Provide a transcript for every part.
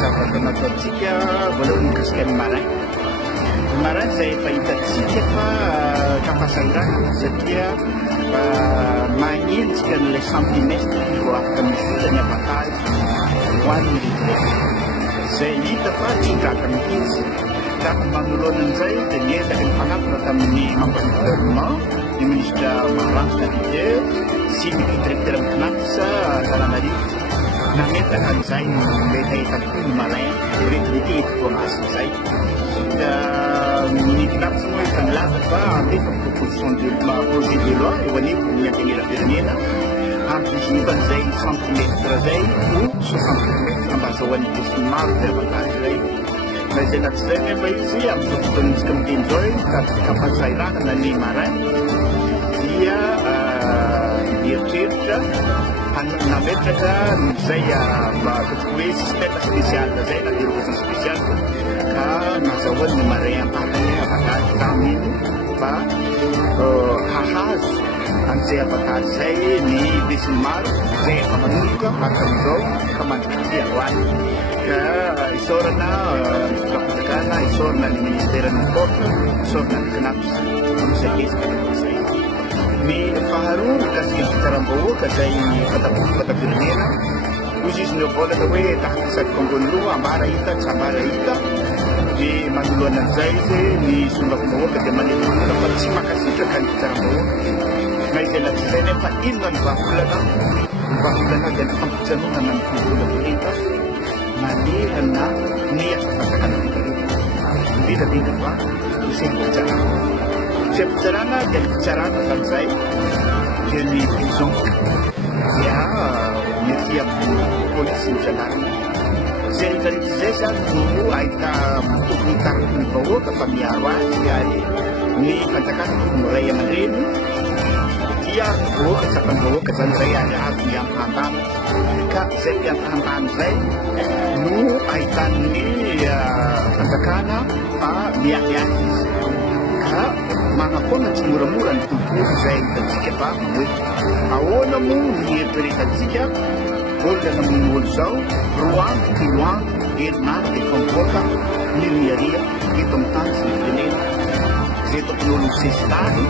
zavatra nataontsika voalohany mikasika ny marin. Ny marin izay efa hitantsika fa kafasairana satria magnenjika n'ilay centimestre vao afaka misy ny avantage hoan'ny izay hita fa tsy draka mihitsy. Raha manoloana an'izay dia niezaka ny fanapona tamin'ny mampanouvellement ny ministre Marange Navigueur sy ny directeur amin'ny CNAPS Antananarivo nametaka an'izay mety ahitako ny marin retraité eto Toamasina izay. Ny CNAPS moa efa nilaza fa andefa proposition de projet de loi eo anevo ny antenera-pirenena ampizin'izay centimètre zay ho 60 mètre mba azahoan'ny desiny maro zay avantage zay. Ma izay natsizay nefa izy amin'ny fotoanitsika miteny zao kafasairana ny marin dia mieritreritry nametraka izay ataoko hoe système spécial zay na dérogation spéciale ka nazahoan'ny marin ampatany avantage taminy mba hahazo an'izay avantage zay ny desiny maro zay efa manomboka hatramin'izao ka mandritra hoany. Ka isorana fifanjakana, isorana ny ministèren'ny porte, isorana ny CNAPS amin'izay ezaka izay. Ny faharoa mikasika ny fitsaram-bahoaka izay fatapirenena ozy izy ny volana hoe tahaka isaky kongolo ambara hita tsy ambara hita dia manoloana an'izay izy ny solafim-bahoaka dia mandeha fa tsy makasitraka ny fitsaram-bahoaka. Ma izay latsizay nefa inona ny vahaolana dia ny fampitsanonana ny fivolana rehetra manerana ny asafanjakana vidavida fa sembotsarana. Sembotsarana dia ny fitsarana amin'izay dia ny prison dia mety amin'ny polisy ny fianarana. Izay rehetrarehetra izay zany no ahita tokony taraky ny vahoaka fa miaro azy ary ny fanjakana tokony ray aman-dreny dia vahoaka tsapany vahoaka zany izay ary avy ny ampihandana ka izay mpiantahandana izay no ahitan'ny fanjakana fa miahiahy izy ka manampona tsy moramora ny tontolo izay hitantsika fa hoe ahoana moa ny eritreretantsika olona namon'olo zao roa andro telo andro herinandro efa mivoaka ny riaria eto amin'ny tany sy ny firenena izay tokony olo sesitany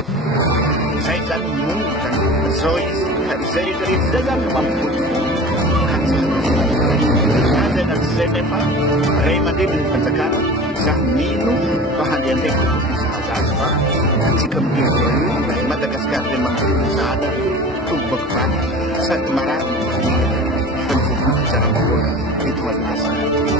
izay zany mombaka zao izy ka izay rehetrarehetra izay zany mampifotofo zay na tsy zay nefa ray aman-dreny ny fanjakana za mino fa handeha ndraiky azazy fa atsika miteny Madagasikara dia manodidina zana tobakivany sady marary fanifofona fitsara-bahoaka eto Madagasikara.